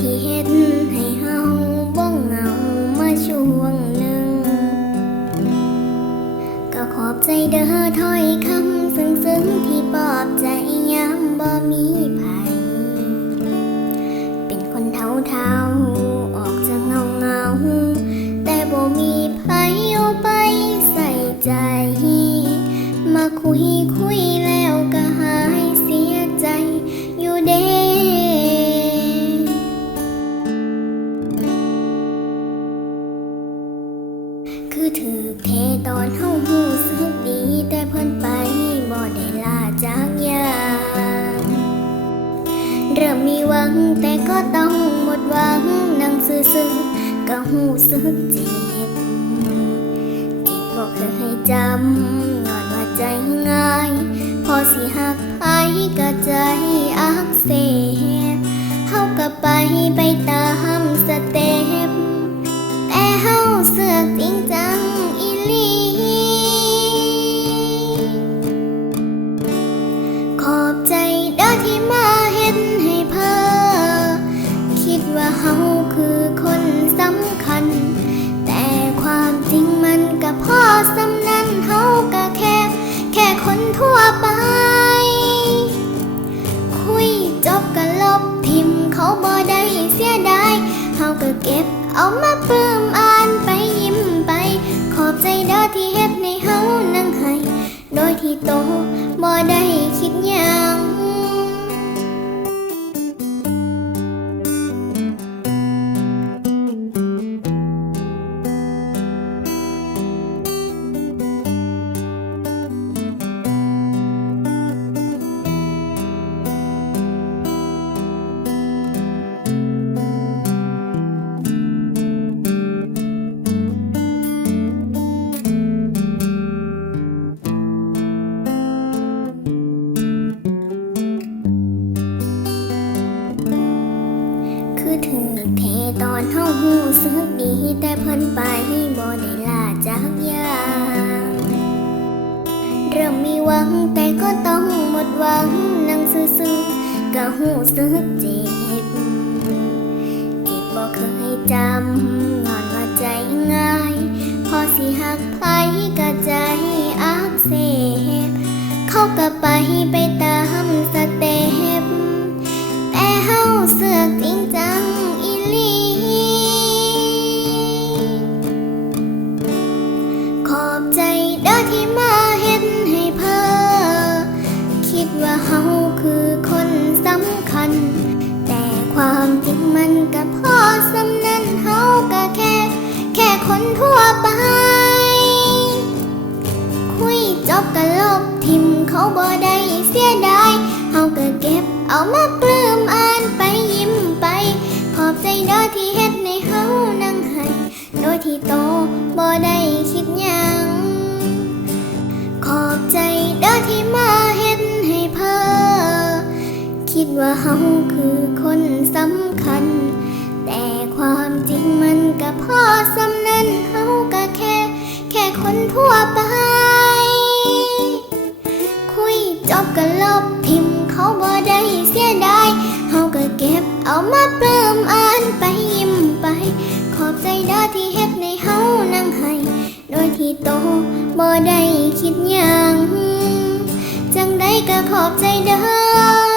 ที่เฮ็ดให้เฮาบ่เหงามาช่วงหนึ่ง ก็ขอบใจเด้อถ้อยคำซึ้งๆที่ปลอบใจยามบ่มีภัยเป็นคนเท่าๆออกจะเงาเงาแต่บ่มีภัยเอาไปใส่ใจ มาคุยคุย ถือเทตอนเฮาหูสึกดีแต่เพิ่นไปบ่ได้ลาจากยาเริ่มมีหวังแต่ก็ต้องหมดหวังนั่งซื่อๆก็หูสึกเจ็บจิตบอกเคยให้จำนอนว่าใจง่าย พอสิหักไปก็ใจอักเสบเฮาก็ไปไปตาม ขอบใจเด้อที่มาเห็นให้เพอคิดว่าเฮาคือคนสำคัญ แต่ความจริงมันก็พอสำนั้นเฮาก็แค่ แค่คนทั่วไป คุยจบก็ลบทิมเขาบ่ได้เสียดายเฮาก็เก็บเอามาปลื้มอ่านไปยิ้มไป ขอบใจเด้อที่เฮ็ดในเฮานั่งให้โดยที่โต บ่ได้คิดยา ถึงเทตอนเฮาหูสึกดีแต่เพิ่นไปบ่ได้ลาจากยามเริ่มมีหวังแต่ก็ต้องหมดหวังนั่งซื่อๆก็หูสึกเจ็บจิตบ่เคยจำนอนว่าใจง่าย พอสิหักไผก็ใจอักเสบเขาก็ไปไปตาม ทั่วไป คุยจบก็ลบทิมเขาบ่ได้เสียดายเฮาก็เก็บเอามาปล ก็ลบทิมเขาบ่ได้เสียดายเฮาก็เก็บเอามาปลื้มอ่านไปยิ้มไป ขอบใจเด้อที่เฮ็ดในเฮานั่งให้โดยที่โตบ่ได้คิดหยังจังได้ก็ขอบใจเด้อ